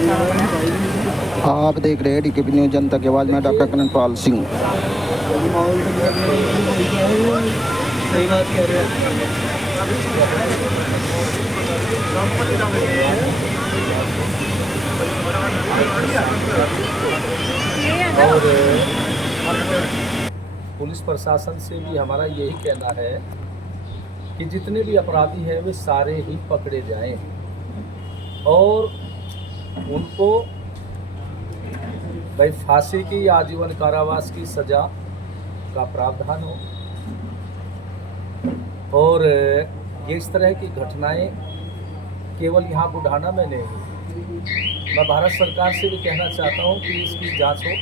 ऐसा हो रहा है। आप देख रहे हैं डीकेपी न्यूज़ जनता की आवाज़ में डॉक्टर करणपाल सिंह। सही बात कह रहे हैं। और पुलिस प्रशासन से भी हमारा यही कहना है कि जितने भी अपराधी हैं वे सारे ही पकड़े जाएं और उनको भाई फांसी की या आजीवन कारावास की सज़ा का प्रावधान हो। और ये इस तरह की घटनाएं केवल यहाँ बुढ़ाना में नहीं हुई। मैं भारत सरकार से भी कहना चाहता हूँ कि इसकी जांच हो।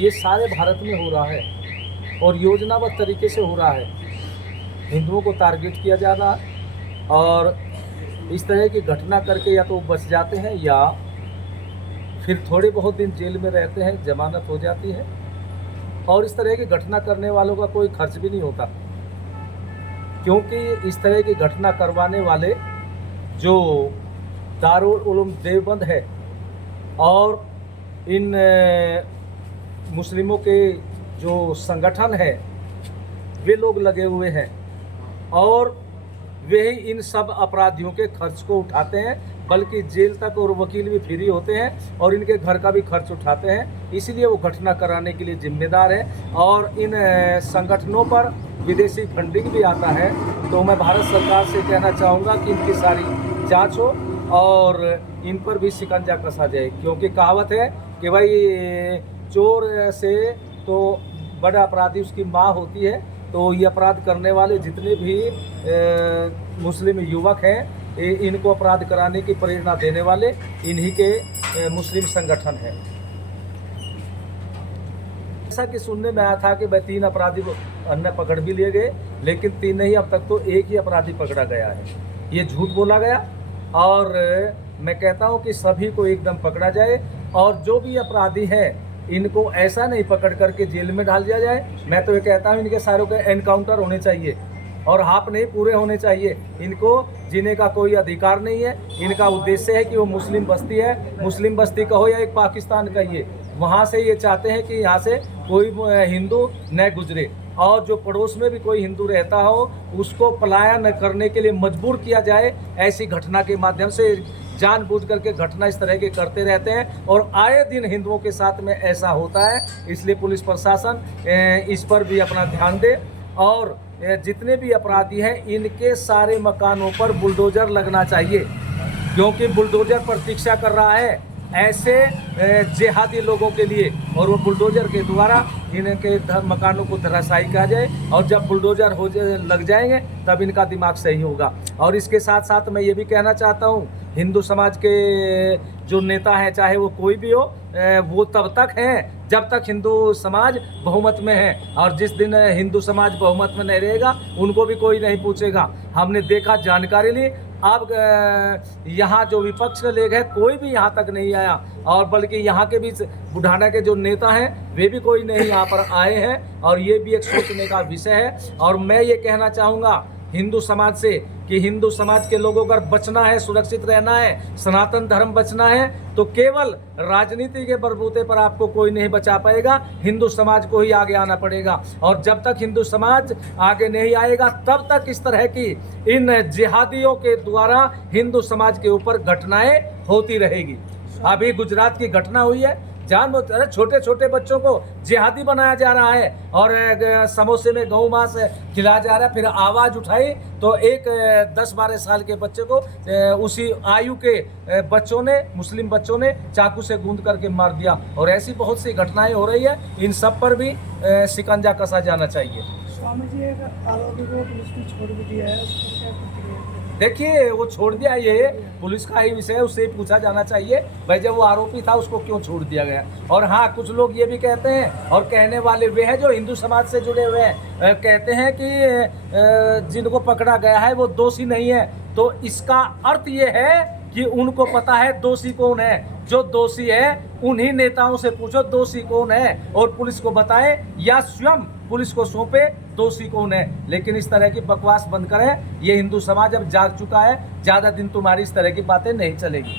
ये सारे भारत में हो रहा है और योजनाबद्ध तरीके से हो रहा है। हिंदुओं को टारगेट किया जा रहा है और इस तरह की घटना करके या तो बच जाते हैं या फिर थोड़े बहुत दिन जेल में रहते हैं, जमानत हो जाती है और इस तरह की घटना करने वालों का कोई खर्च भी नहीं होता, क्योंकि इस तरह की घटना करवाने वाले जो दारुल उलूम देवबंद है और इन मुस्लिमों के जो संगठन है वे लोग लगे हुए हैं और वे ही इन सब अपराधियों के खर्च को उठाते हैं, बल्कि जेल तक और वकील भी फ्री होते हैं और इनके घर का भी खर्च उठाते हैं। इसलिए वो घटना कराने के लिए जिम्मेदार है और इन संगठनों पर विदेशी फंडिंग भी आता है। तो मैं भारत सरकार से कहना चाहूँगा कि इनकी सारी जांच हो और इन पर भी शिकंजा कसा जाए, क्योंकि कहावत है कि भाई चोर से तो बड़ा अपराधी उसकी माँ होती है। तो ये अपराध करने वाले जितने भी मुस्लिम युवक हैं, इनको अपराध कराने की प्रेरणा देने वाले इन्हीं के मुस्लिम संगठन हैं। जैसा कि सुनने में आया था कि भाई 3 अपराधी अन्य पकड़ भी लिए गए, लेकिन 3 नहीं, अब तक तो एक ही अपराधी पकड़ा गया है। ये झूठ बोला गया और मैं कहता हूँ कि सभी को एकदम पकड़ा जाए और जो भी अपराधी है इनको ऐसा नहीं पकड़ करके जेल में डाल दिया जाए। मैं तो ये कहता हूँ इनके सारों के एनकाउंटर होने चाहिए और हाफ नहीं पूरे होने चाहिए। इनको जीने का कोई अधिकार नहीं है। इनका उद्देश्य है कि वो मुस्लिम बस्ती है, मुस्लिम बस्ती कहो या एक पाकिस्तान कहिए, वहाँ से ये चाहते हैं कि यहाँ से कोई हिंदू न गुजरे और जो पड़ोस में भी कोई हिंदू रहता हो उसको पलायन करने के लिए मजबूर किया जाए। ऐसी घटना के माध्यम से जानबूझ करके घटना इस तरह के करते रहते हैं और आए दिन हिंदुओं के साथ में ऐसा होता है। इसलिए पुलिस प्रशासन इस पर भी अपना ध्यान दे और जितने भी अपराधी हैं इनके सारे मकानों पर बुलडोजर लगना चाहिए, क्योंकि बुलडोजर प्रतीक्षा कर रहा है ऐसे जिहादी लोगों के लिए और वो बुलडोजर के द्वारा इनके मकानों को धराशायी किया जाए और जब बुलडोजर लग जाएंगे तब इनका दिमाग सही होगा। और इसके साथ साथ मैं ये भी कहना चाहता हूँ, हिंदू समाज के जो नेता हैं चाहे वो कोई भी हो, वो तब तक हैं जब तक हिंदू समाज बहुमत में है और जिस दिन हिंदू समाज बहुमत में नहीं रहेगा उनको भी कोई नहीं पूछेगा। हमने देखा, जानकारी ली, अब यहाँ जो विपक्ष के लोग हैं कोई भी यहाँ तक नहीं आया और बल्कि यहाँ के भी बुढ़ाना के जो नेता हैं वे भी कोई नहीं यहाँ पर आए हैं और ये भी एक सोचने का विषय है। और मैं ये कहना चाहूँगा हिंदू समाज से कि हिंदू समाज के लोगों का बचना है, सुरक्षित रहना है, सनातन धर्म बचना है तो केवल राजनीति के बलबूते पर आपको कोई नहीं बचा पाएगा। हिंदू समाज को ही आगे आना पड़ेगा और जब तक हिंदू समाज आगे नहीं आएगा तब तक इस तरह की इन जिहादियों के द्वारा हिंदू समाज के ऊपर घटनाएं होती रहेगी। अभी गुजरात की घटना हुई है, छोटे छोटे बच्चों को जिहादी बनाया जा रहा है और समोसे में गऊ मांस खिलाया जा रहा है। फिर आवाज़ उठाई तो एक 10-12 साल के बच्चे को उसी आयु के बच्चों ने, मुस्लिम बच्चों ने चाकू से गूंद करके मार दिया। और ऐसी बहुत सी घटनाएं हो रही है, इन सब पर भी शिकंजा कसा जाना चाहिए। स्वामी जी, आरोपी को पुलिस ने छोड़ भी दिया है, उसको क्या प्रतिक्रिया? देखिए वो छोड़ दिया, ये पुलिस का ही विषय है, उससे ही पूछा जाना चाहिए भाई जब वो आरोपी था उसको क्यों छोड़ दिया गया। और हाँ, कुछ लोग ये भी कहते हैं और कहने वाले वे हैं जो हिंदू समाज से जुड़े हुए हैं, कहते हैं कि जिनको पकड़ा गया है वो दोषी नहीं है। तो इसका अर्थ ये है कि उनको पता है दोषी कौन है। जो दोषी है उन्हीं नेताओं से पूछो दोषी कौन है और पुलिस को बताए या स्वयं पुलिस को सौंपे दोषी कौन है। लेकिन इस तरह की बकवास बंद करें, ये हिंदू समाज अब जाग चुका है, ज़्यादा दिन तुम्हारी इस तरह की बातें नहीं चलेगी।